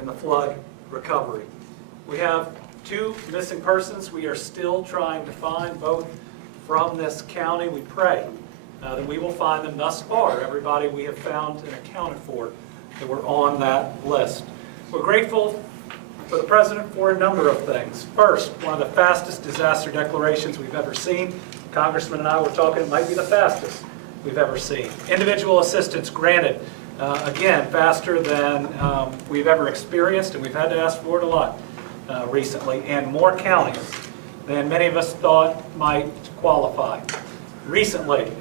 in the flood recovery. We have 2 missing persons we are still trying to find, both from this county. We pray that we will find them. Thus far, everybody we have found and accounted for that were on that list. We're grateful for the President for a number of things. First, one of the fastest disaster declarations we've ever seen. Congressman and I were talking, it might be the fastest we've ever seen. Individual assistance granted, again, faster than we've ever experienced, and we've had to ask for it a lot recently, and more counties than many of us thought might qualify. Recently,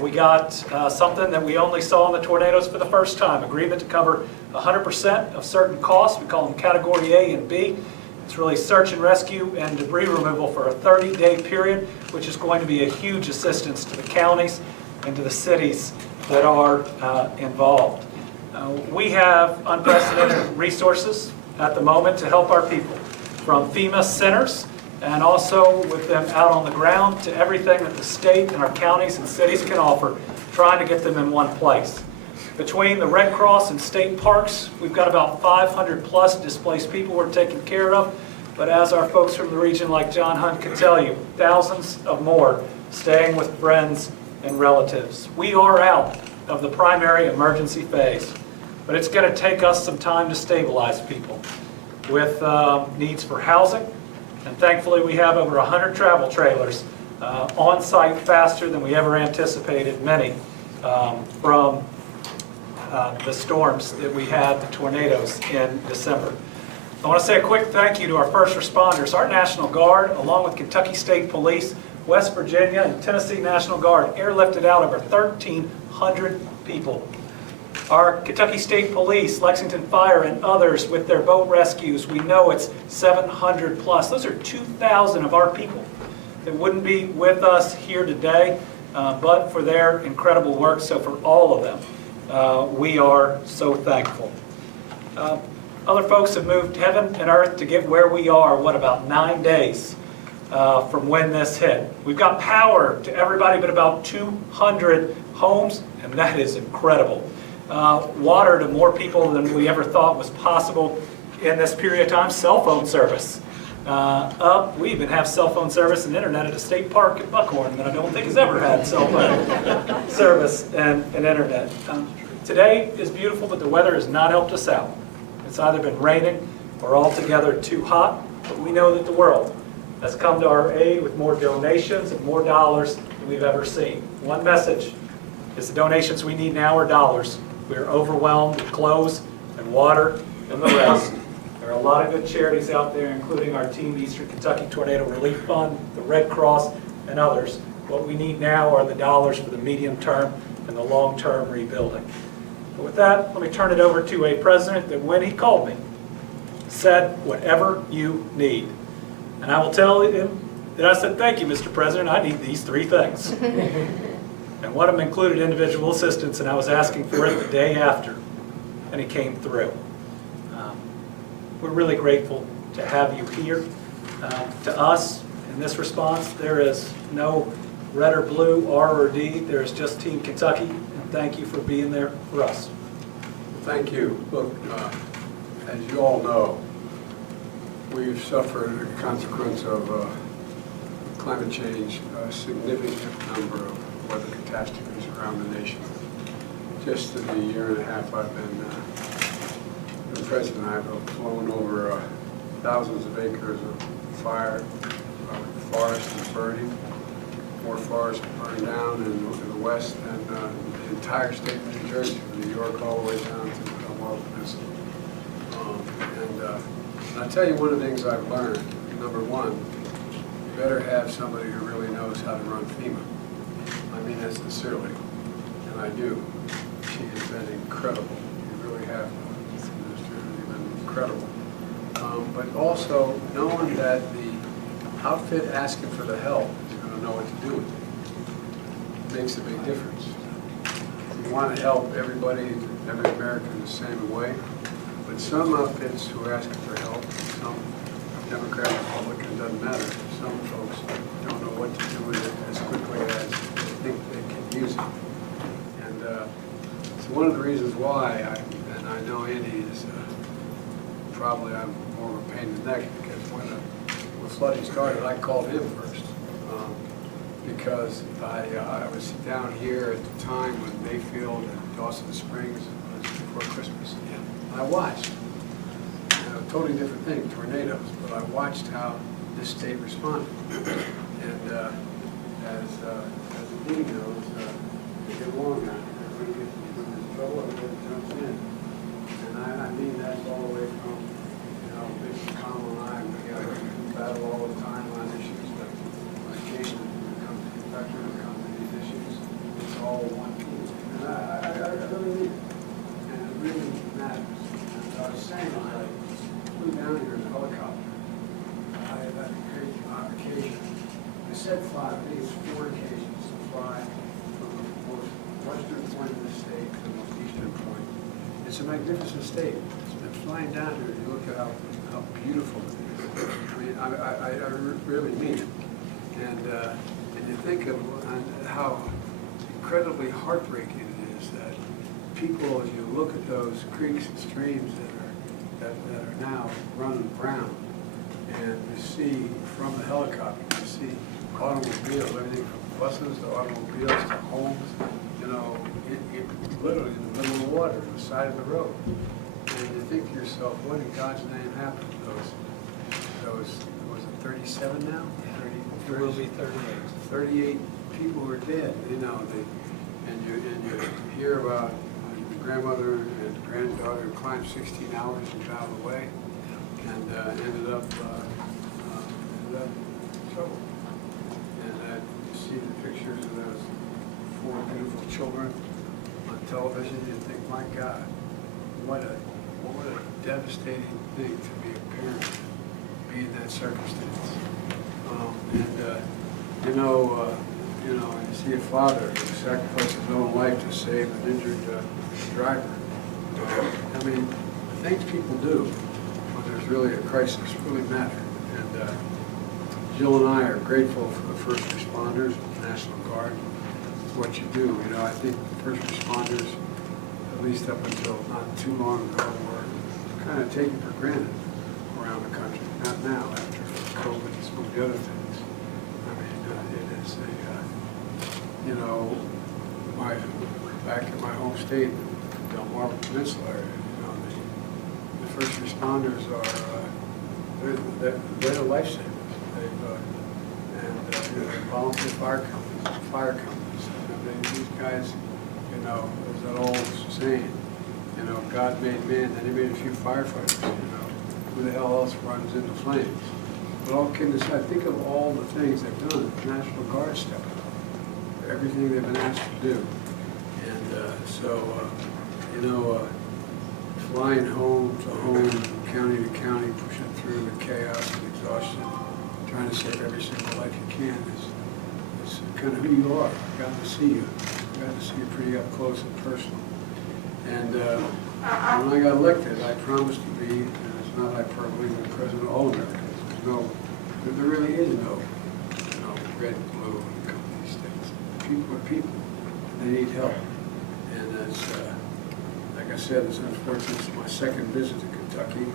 we got something that we only saw in the tornadoes for the first time, agreement to cover 100% of certain costs. We call them Category A and B. It's really search and rescue and debris removal for a 30-day period, which is going to be a huge assistance to the counties and to the cities that are involved. We have unprecedented resources at the moment to help our people, from FEMA centers and also with them out on the ground to everything that the state and our counties and cities can offer, trying to get them in one place. Between the Red Cross and state parks, we've got about 500 plus displaced people we're taking care of, but as our folks from the region like John Hunt can tell you, thousands of more staying with friends and relatives. We are out of the primary emergency phase, but it's going to take us some time to stabilize people with needs for housing. And thankfully, we have over 100 travel trailers on site faster than we ever anticipated, many from the storms that we had, the tornadoes in December. I want to say a quick thank you to our first responders, our National Guard, along with Kentucky State Police, West Virginia, and Tennessee National Guard, airlifted out over 1,300 people. Our Kentucky State Police, Lexington Fire, and others with their boat rescues, we know it's 700 plus. Those are 2,000 of our people that wouldn't be with us here today, but for their incredible work. So for all of them, we are so thankful. Other folks have moved heaven and earth to get where we are, what, about 9 days from when this hit. We've got power to everybody but about 200 homes, and that is incredible. Water to more people than we ever thought was possible in this period of time. Cell phone service up. We even have cell phone service and internet at a state park in Buckhorn that I don't think has ever had cell phone service and internet. Today is beautiful, but the weather has not helped us out. It's either been raining or altogether too hot, but we know that the world has come to our aid with more donations and more dollars than we've ever seen. One message is the donations we need now are dollars. We are overwhelmed with clothes and water and the rest. There are a lot of good charities out there, including our Team Eastern Kentucky Tornado Relief Fund, the Red Cross, and others. What we need now are the dollars for the medium term and the long term rebuilding. But with that, let me turn it over to a president that when he called me, said, whatever you need. And I will tell him that I said, thank you, Mr. President, I need these 3 things. And one of them included individual assistance, and I was asking for it the day after, and he came through. We're really grateful to have you here. To us, in this response, there is no red or blue, R or D, there is just Team Kentucky, and thank you for being there for us. Thank you. Look, as you all know, we've suffered a consequence of climate change, a significant number of weather catastrophes around the nation. Just in the year and a half I've been president, I've flown over thousands of acres of fire, forest is burning, more forests burned down in the west, and the entire state of New Jersey, from New York all the way down to the Commonwealth Peninsula. And I'll tell you one of the things I've learned. Number one, you better have somebody who really knows how to run FEMA. I mean that sincerely, and I do. She has been incredible. You really have, Mr. Minister, you've been incredible. But also knowing that the outfit asking for the help is going to know what to do with it makes a big difference. You want to help everybody, every American the same way, but some outfits who are asking for help, some Democrat, Republican, doesn't matter. Some folks don't know what to do with it as quickly as they think they can use it. And so one of the reasons why, and I know Andy is probably I'm more of a pain in the neck, because when the flooding started, I called him first. Because I was down here at the time when Mayfield and Dawson Springs was before Christmas. And I watched, totally different thing, tornadoes, but I watched how this state responded. And as the dean knows, they get along now. Everybody gets when there's trouble, everybody jumps in. And I mean that's all the way from, Bishop Connell and I, we battle all the time on issues, but occasionally when it comes to Kentucky, when it comes to these issues, it's all one team. And I really mean it. And it really matters. And I was saying, I flew down here in a helicopter. I had had a great occasion. I said 5, I think it's 4 occasions to fly from the most western point of the state to the most eastern point. It's a magnificent state. It's been flying down here. You look at how beautiful it is. I mean, I really mean it. And you think of how incredibly heartbreaking it is that people, as you look at those creeks and streams that are now running brown, and you see from the helicopter, you see automobiles, everything from buses to automobiles to homes, literally in the middle of the water, on the side of the road. And you think to yourself, what in God's name happened to those, was it 37 now? It will be 38. 38 people were dead, and you hear about the grandmother and granddaughter who climbed 16 hours and got away, and ended up in trouble. And you see the pictures of those 4 beautiful children on television, you think, my God, what a devastating thing to be a parent, be in that circumstance. And you see a father who sacrificed his own life to save an injured driver. I mean, the things people do when there's really a crisis really matter. And Jill and I are grateful for the first responders, the National Guard, for what you do. I think first responders, at least up until not too long ago, were kind of taken for granted around the country. Not now, after COVID and some of the other things. I mean, it is back in my home state, Delmarva Peninsula area, the first responders are, they're the lifesavers. They've volunteer fire companies. These guys, there's that old saying, God made man, then he made a few firefighters, who the hell else runs into flames? But all kidding aside, think of all the things they've done. The National Guard stepped up, everything they've been asked to do. And flying home to home, county to county, pushing through the chaos and exhaustion, trying to save every single life you can is kind of who you are. I got to see you. I got to see you pretty up close and personal. And when I got elected, I promised to be, and it's not hyperbole, the president of all Americans. There really is no red and blue when it comes to these states. People are people, and they need help. And it's, like I said, it's unfortunate. It's my second visit to Kentucky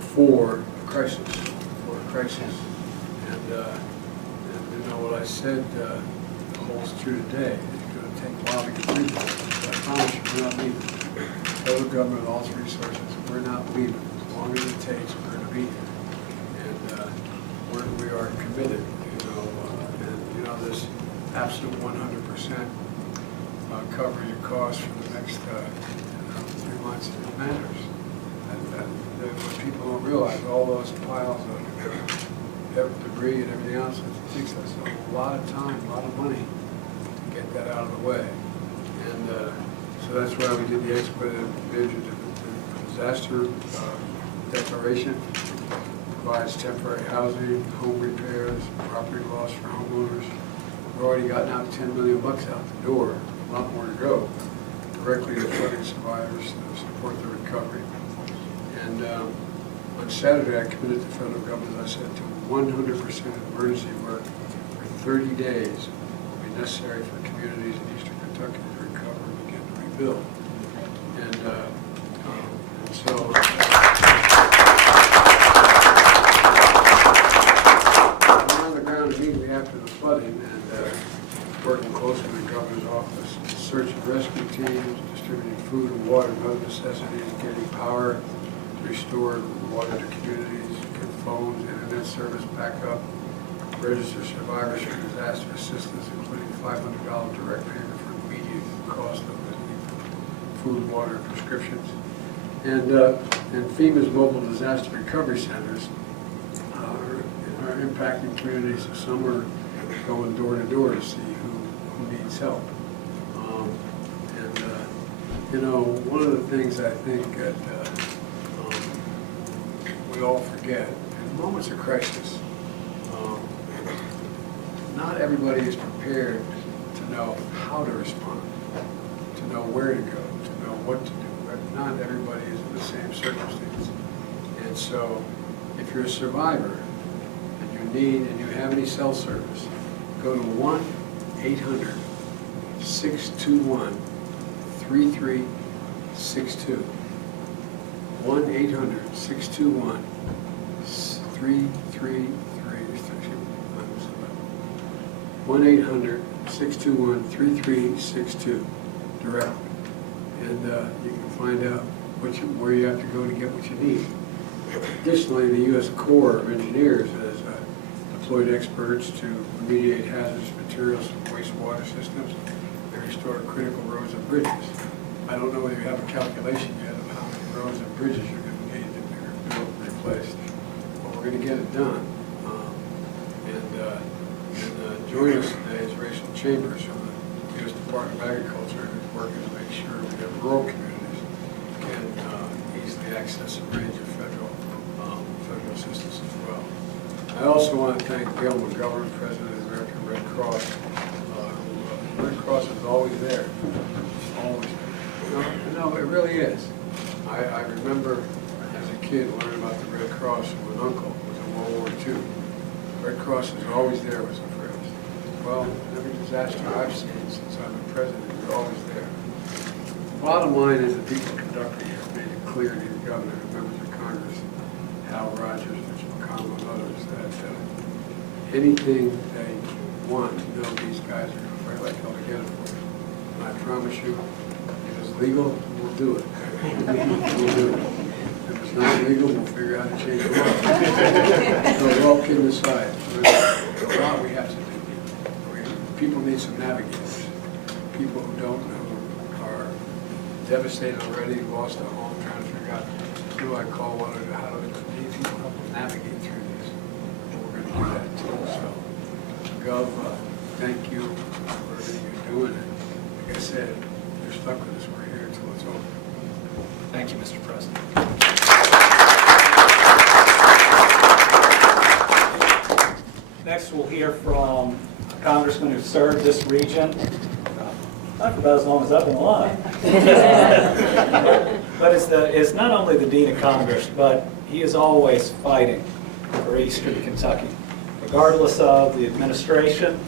for a crisis. And what I said holds true today. It's going to take a while to get through this. But I promise you, we're not leaving. Federal government, all its resources, we're not leaving. As long as it takes, we're going to be here. And we are committed, this absolute 100% covering your costs for the next 3 months, it matters. And what people don't realize, all those piles of debris and everything else, it takes us a lot of time, a lot of money to get that out of the way. And so that's why we did the expedited disaster declaration. Provides temporary housing, home repairs, property loss for homeowners. We've already gotten out $10 million out the door, a lot more to go, directly to flooding survivors to support the recovery. And on Saturday, I committed the federal government, as I said, to 100% emergency work for 30 days will be necessary for communities in eastern Kentucky to recover and begin to rebuild. And So, we're on the ground immediately after the flooding and working closely with the governor's office, search and rescue teams, distributing food and water and other necessities, getting power to restore water to communities, get phones, internet service back up, register survivors for disaster assistance, including $500 direct payment for immediate cost of food, water, and prescriptions. And FEMA's mobile disaster recovery centers are impacting communities. Some are going door to door to see who needs help. You know, one of the things I think that we all forget, in moments of crisis, not everybody is prepared to know how to respond, to know where to go, to know what to do. Not everybody is in the same circumstance. And so, if you're a survivor and you need and you have any cell service, go to 1-800-621-3362. 1-800-621-3363. 1-800-621-3362 directly. And you can find out where you have to go to get what you need. Additionally, the U.S. Corps of Engineers has deployed experts to remediate hazardous materials from wastewater systems and restore critical roads and bridges. I don't know whether you have a calculation yet of how many roads and bridges you're going to need to be built and replaced, but we're going to get it done. Joining us today is Rachel Chambers from the U.S. Department of Agriculture, who's working to make sure that rural communities can easily access a range of federal assistance as well. I also want to thank Gail McGovern, President of the American Red Cross. The Red Cross is always there, always there. No, it really is. I remember as a kid learning about the Red Cross from an uncle who was in World War II. The Red Cross is always there with some friends. Well, every disaster I've seen since I've been president, they're always there. Bottom line is the people of Kentucky have made it clear to the governor and members of Congress, Hal Rogers, Mitch McConnell, and others, that anything they want, these guys are going to fight like hell to get it for them. And I promise you, if it's legal, we'll do it. We'll do it. If it's not legal, we'll figure out how to change the law. So all kidding aside, there's a lot we have to do. People need some navigators. People who don't know, are devastated already, lost their home, trying to figure out who do I call, how do they need people help them navigate through this. And we're going to do that too. So, Gov, thank you for everything you're doing. And like I said, you're stuck with us. We're here until it's over. Thank you, Mr. President. Next, we'll hear from a congressman who served this region, not for about as long as I've been alive. But it's not only the Dean of Congress, but he is always fighting for Eastern Kentucky. Regardless of the administration,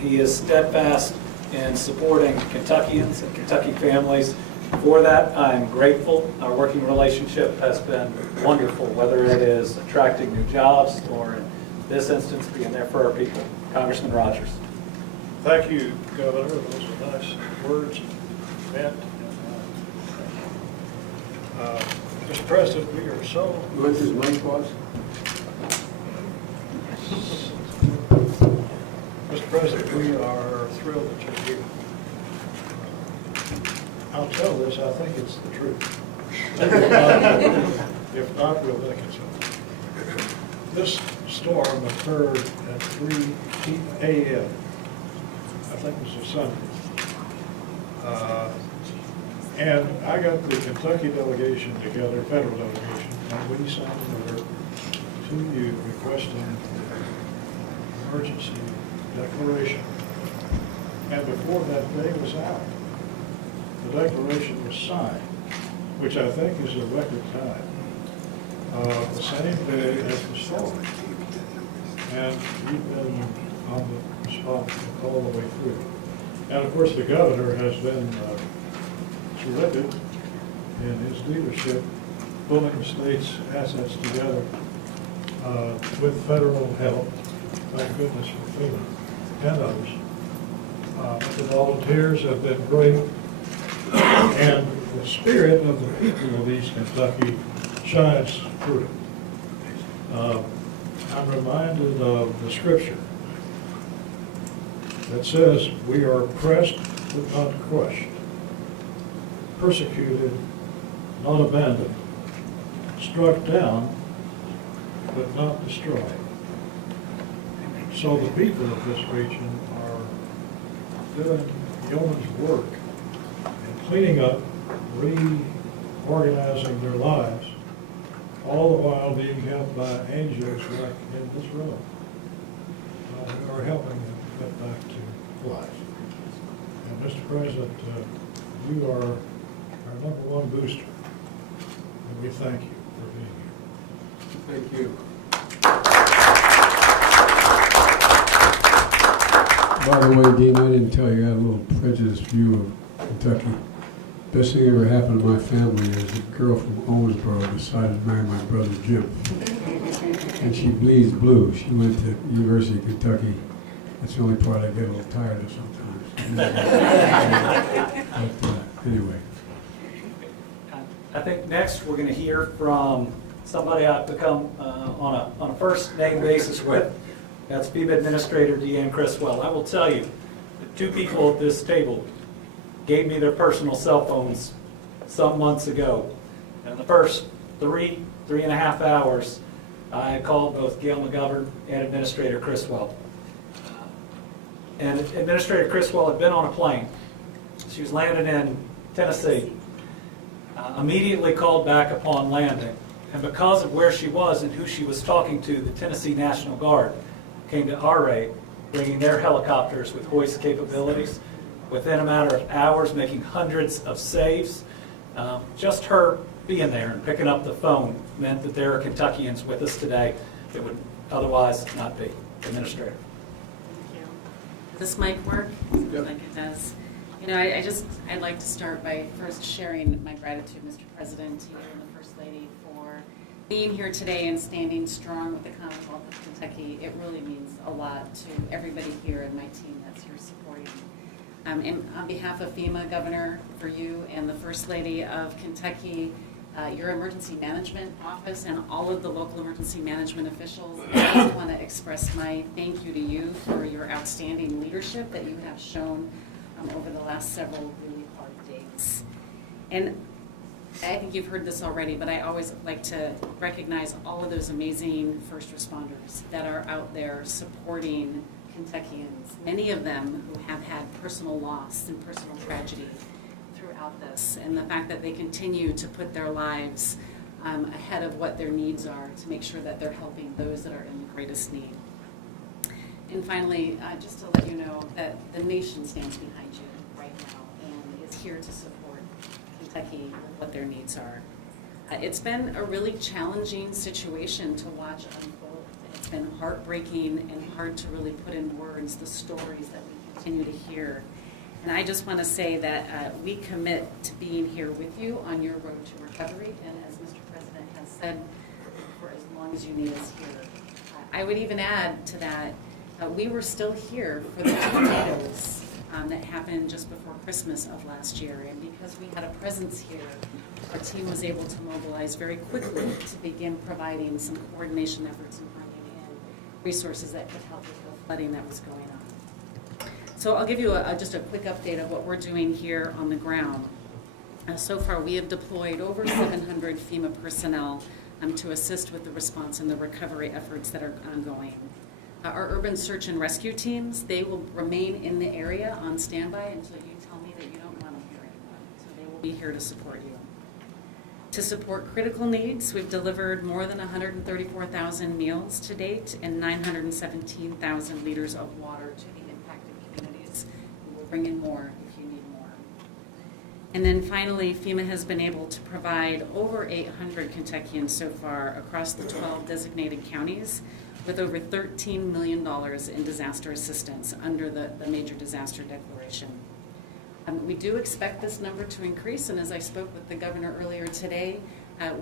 he is steadfast in supporting Kentuckians and Kentucky families. For that, I'm grateful. Our working relationship has been wonderful, whether it is attracting new jobs or in this instance being there for our people. Congressman Rogers. Thank you, Governor. Those are nice words meant. Mr. President, we are so... You want this mic, boss? Mr. President, we are thrilled that you're here. I'll tell this, I think it's the truth. If not, we'll make it so. This storm occurred at 3 a.m. I think it was a Sunday. And I got the Kentucky delegation together, federal delegation, and we signed a letter to you requesting an emergency declaration. And before that day was out, the declaration was signed, which I think is a record time, the same day as the storm. And we've been on the response all the way through. And of course, the governor has been terrific in his leadership, pulling the state's assets together with federal help, thank goodness for FEMA and others. The volunteers have been great, and the spirit of the people of East Kentucky shines through. I'm reminded of the scripture that says, we are oppressed but not crushed, persecuted, not abandoned, struck down but not destroyed. So the people of this region are doing yeoman's work in cleaning up, reorganizing their lives, all the while being helped by angels like in this room, who are helping them get back to life. And Mr. President, you are our #1 booster, and we thank you for being here. Thank you. By the way, Dean, I didn't tell you, I had a little prejudiced view of Kentucky. Best thing that ever happened to my family is a girl from Owensboro decided to marry my brother Jim. And she bleeds blue. She went to University of Kentucky. That's the only part I get a little tired of sometimes. But anyway. I think next we're going to hear from somebody I've become on a first name basis with. That's FEMA Administrator Deanne Criswell. I will tell you, the two people at this table gave me their personal cell phones some months ago. And in the first three and a half hours, I had called both Gail McGovern and Administrator Criswell. And Administrator Criswell had been on a plane. She was landing in Tennessee. Immediately called back upon landing. And because of where she was and who she was talking to, the Tennessee National Guard came to our aid, bringing their helicopters with hoist capabilities within a matter of hours, making hundreds of saves. Just her being there and picking up the phone meant that there are Kentuckians with us today that would otherwise not be. Administrator. Thank you. Does this mic work? Yep. Like it does. You know, I'd like to start by first sharing my gratitude, Mr. President, to you and the First Lady for being here today and standing strong with the Commonwealth of Kentucky. It really means a lot to everybody here and my team that's here supporting. And on behalf of FEMA, Governor, for you and the First Lady of Kentucky, your emergency management office and all of the local emergency management officials, I just want to express my thank you to you for your outstanding leadership that you have shown over the last several really hard days. And I think you've heard this already, but I always like to recognize all of those amazing first responders that are out there supporting Kentuckians, many of them who have had personal loss and personal tragedy throughout this, and the fact that they continue to put their lives ahead of what their needs are to make sure that they're helping those that are in the greatest need. And finally, just to let you know that the nation stands behind you right now and is here to support Kentucky with what their needs are. It's been a really challenging situation to watch unfold. It's been heartbreaking and hard to really put in words the stories that we continue to hear. And I just want to say that we commit to being here with you on your road to recovery, and as Mr. President has said, for as long as you need us here. I would even add to that, we were still here for the tornadoes that happened just before Christmas of last year, and because we had a presence here, our team was able to mobilize very quickly to begin providing some coordination efforts and bringing in resources that could help with the flooding that was going on. So I'll give you just a quick update of what we're doing here on the ground. So far, we have deployed over 700 FEMA personnel to assist with the response and the recovery efforts that are ongoing. Our urban search and rescue teams, they will remain in the area on standby until you tell me that you don't want them here anymore. So they will be here to support you. To support critical needs, we've delivered more than 134,000 meals to date and 917,000 liters of water to the impacted communities. We will bring in more if you need more. And then finally, FEMA has been able to provide over 800 Kentuckians so far across the 12 designated counties with over $13 million in disaster assistance under the Major Disaster Declaration. We do expect this number to increase, and as I spoke with the governor earlier today,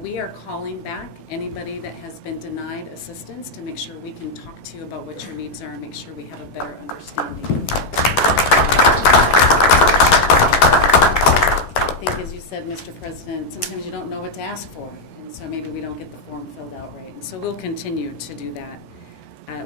we are calling back anybody that has been denied assistance to make sure we can talk to you about what your needs are and make sure we have a better understanding. I think, as you said, Mr. President, sometimes you don't know what to ask for, and so maybe we don't get the form filled out right. And so we'll continue to do that.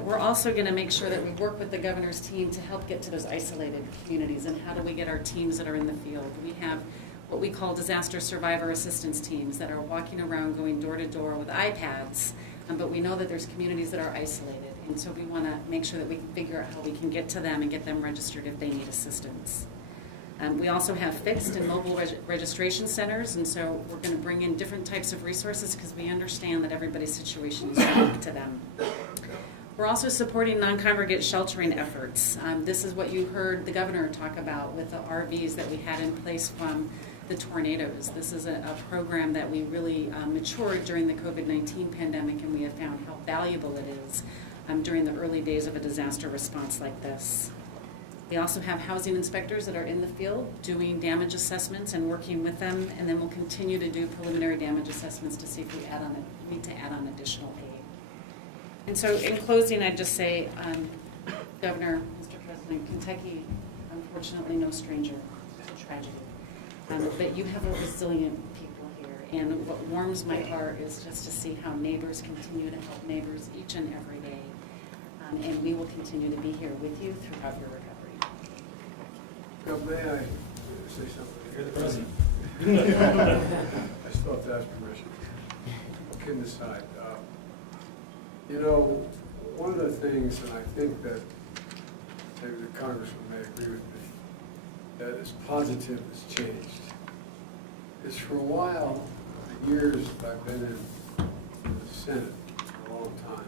We're also going to make sure that we work with the governor's team to help get to those isolated communities. And how do we get our teams that are in the field? We have what we call disaster survivor assistance teams that are walking around going door to door with iPads, but we know that there's communities that are isolated. And so we want to make sure that we can figure out how we can get to them and get them registered if they need assistance. We also have fixed and mobile registration centers, and so we're going to bring in different types of resources because we understand that everybody's situation is unique to them. We're also supporting non-congregate sheltering efforts. This is what you heard the governor talk about with the RVs that we had in place from the tornadoes. This is a program that we really matured during the COVID-19 pandemic, and we have found how valuable it is during the early days of a disaster response like this. We also have housing inspectors that are in the field doing damage assessments and working with them, and then we'll continue to do preliminary damage assessments to see if we need to add on additional aid. And so in closing, I'd just say, Governor, Mr. President, Kentucky, unfortunately no stranger to tragedy. But you have a resilient people here, and what warms my heart is just to see how neighbors continue to help neighbors each and every day. And we will continue to be here with you throughout your recovery. Now, may I say something? You're the president. I still have to ask permission. Kidding aside, you know, one of the things, and I think that maybe the congressman may agree with me, that is positive has changed, is for a while, the years that I've been in the Senate for a long time,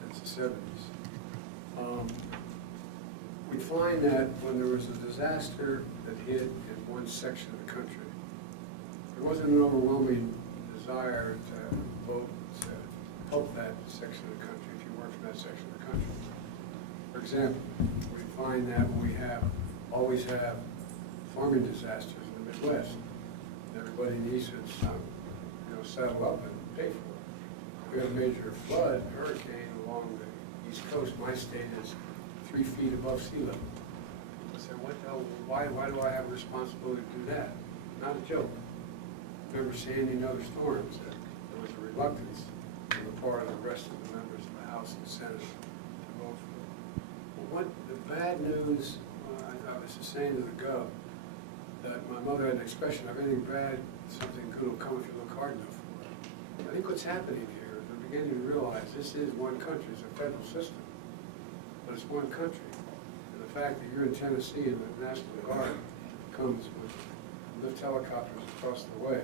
since the 70s, we find that when there was a disaster that hit in one section of the country, there wasn't an overwhelming desire to vote to help that section of the country if you work from that section of the country. For example, we find that we always have farming disasters in the Midwest. Everybody needs to saddle up and pay for it. We have a major flood, hurricane along the East Coast. My state is 3 feet above sea level. I said, what the hell, why do I have a responsibility to do that? Not a joke. Remember Sandy and other storms, there was a reluctance on the part of the rest of the members of the House and Senate to vote for it. But what the bad news, I was just saying to the Gov, that my mother had an expression, of anything bad, something good will come if you look hard enough for it. I think what's happening here is we're beginning to realize this is one country, it's a federal system, but it's one country. And the fact that you're in Tennessee and the National Guard comes with lift helicopters across the way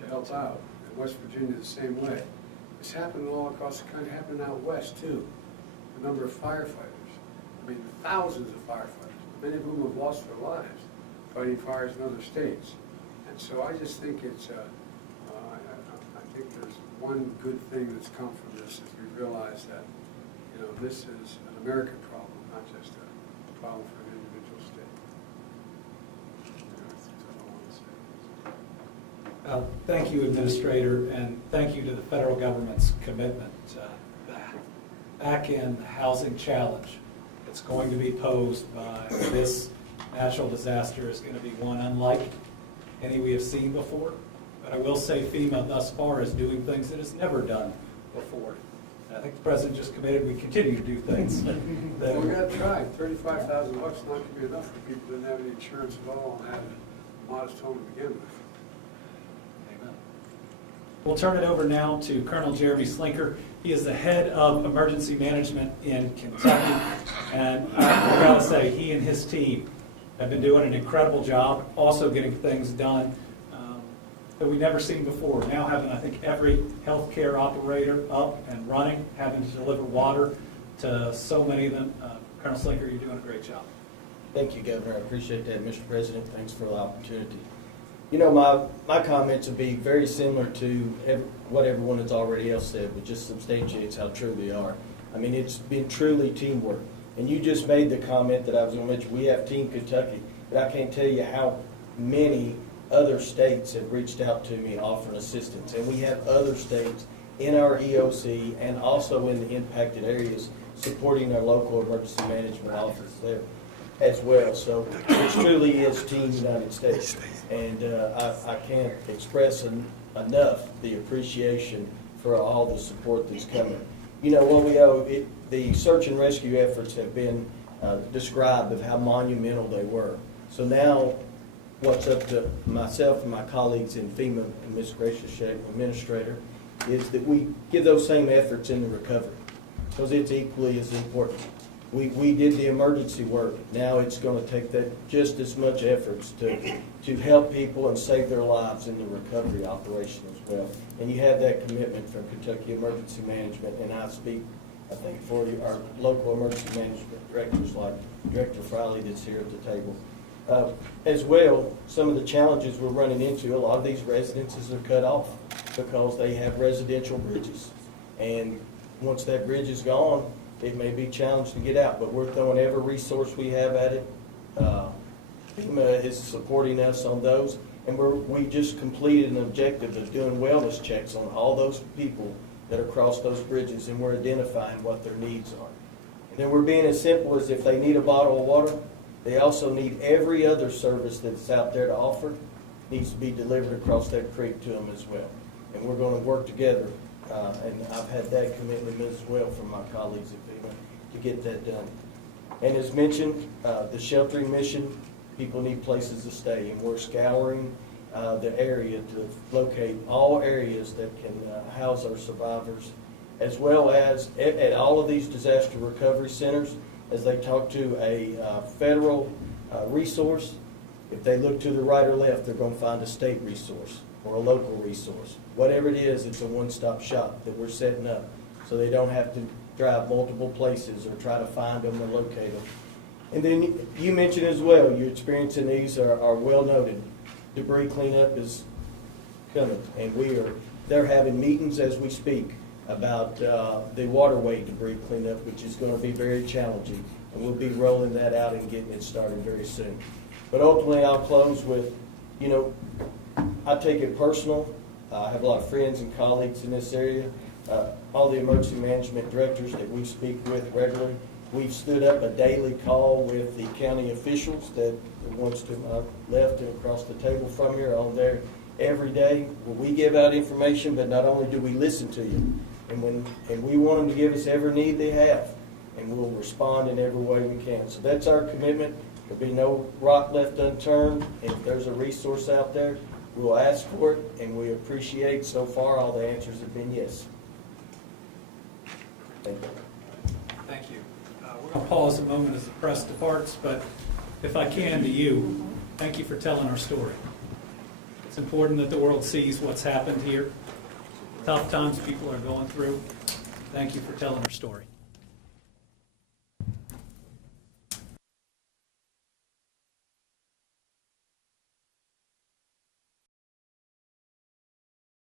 to help out, and West Virginia the same way. It's happening all across the country, happening out west too. The number of firefighters, I mean thousands of firefighters, many of whom have lost their lives fighting fires in other states. And so I just think it's, I think there's one good thing that's come from this is we realize that, this is an American problem, not just a problem for an individual state. That's all I want to say. Thank you, Administrator, and thank you to the federal government's commitment. Back in the housing challenge, it's going to be posed by this natural disaster is going to be one unlike any we have seen before. But I will say FEMA thus far is doing things it has never done before. And I think the President just committed we continue to do things. Well, we got to try. $35,000 not going to be enough for people who didn't have any insurance at all and had a modest home to begin with. Amen. We'll turn it over now to Colonel Jeremy Slinker. He is the head of emergency management in Kentucky. And I've got to say, he and his team have been doing an incredible job, also getting things done that we've never seen before. Now having, I think, every healthcare operator up and running, having to deliver water to so many of them. Colonel Slinker, you're doing a great job. Thank you, Governor. I appreciate that, Mr. President. Thanks for the opportunity. My comments will be very similar to what everyone has already else said, but just substantiates how true they are. I mean, it's been truly teamwork. And you just made the comment that I was going to mention. We have Team Kentucky. but I can't tell you how many other states have reached out to me offering assistance. And we have other states in our EOC and also in the impacted areas supporting our local emergency management office there as well. So it truly is Team United States. And I can't express enough the appreciation for all the support that's coming. You know, what we owe, the search and rescue efforts have been described of how monumental they were. So now what's up to myself and my colleagues in FEMA and Ms. Gracia Shea, Administrator, is that we give those same efforts in the recovery, because it's equally as important. We did the emergency work. Now it's going to take that just as much efforts to help people and save their lives in the recovery operation as well. And you have that commitment from Kentucky Emergency Management, and I speak, I think, for our local emergency management directors like Director Friley that's here at the table. As well, some of the challenges we're running into, a lot of these residences are cut off because they have residential bridges. And once that bridge is gone, it may be challenged to get out, but we're throwing every resource we have at it. FEMA is supporting us on those, and we just completed an objective of doing wellness checks on all those people that are across those bridges, and we're identifying what their needs are. And then we're being as simple as if they need a bottle of water, they also need every other service that's out there to offer needs to be delivered across that creek to them as well. And we're going to work together, and I've had that commitment as well from my colleagues at FEMA to get that done. And as mentioned, the sheltering mission, people need places to stay, and we're scouring the area to locate all areas that can house our survivors, as well as at all of these disaster recovery centers, as they talk to a federal resource. If they look to the right or left, they're going to find a state resource or a local resource. Whatever it is, it's a one-stop shop that we're setting up, so they don't have to drive multiple places or try to find them or locate them. And then you mentioned as well, your experience in these are well noted. Debris cleanup is coming, and they're having meetings as we speak about the waterway debris cleanup, which is going to be very challenging, and we'll be rolling that out and getting it started very soon. But ultimately, I'll close with, you know, I take it personal. I have a lot of friends and colleagues in this area. All the emergency management directors that we speak with regularly, we've stood up a daily call with the county officials that the ones to my left and across the table from here on there every day. Well, we give out information, but not only do we listen to you, and we want them to give us every need they have, and we'll respond in every way we can. So that's our commitment. There'll be no rock left unturned. If there's a resource out there, we'll ask for it, and we appreciate so far all the answers have been yes. Thank you. Thank you. We're going to pause a moment as the press departs, but if I can to you, thank you for telling our story. It's important that the world sees what's happened here, tough times people are going through. Thank you for telling our story.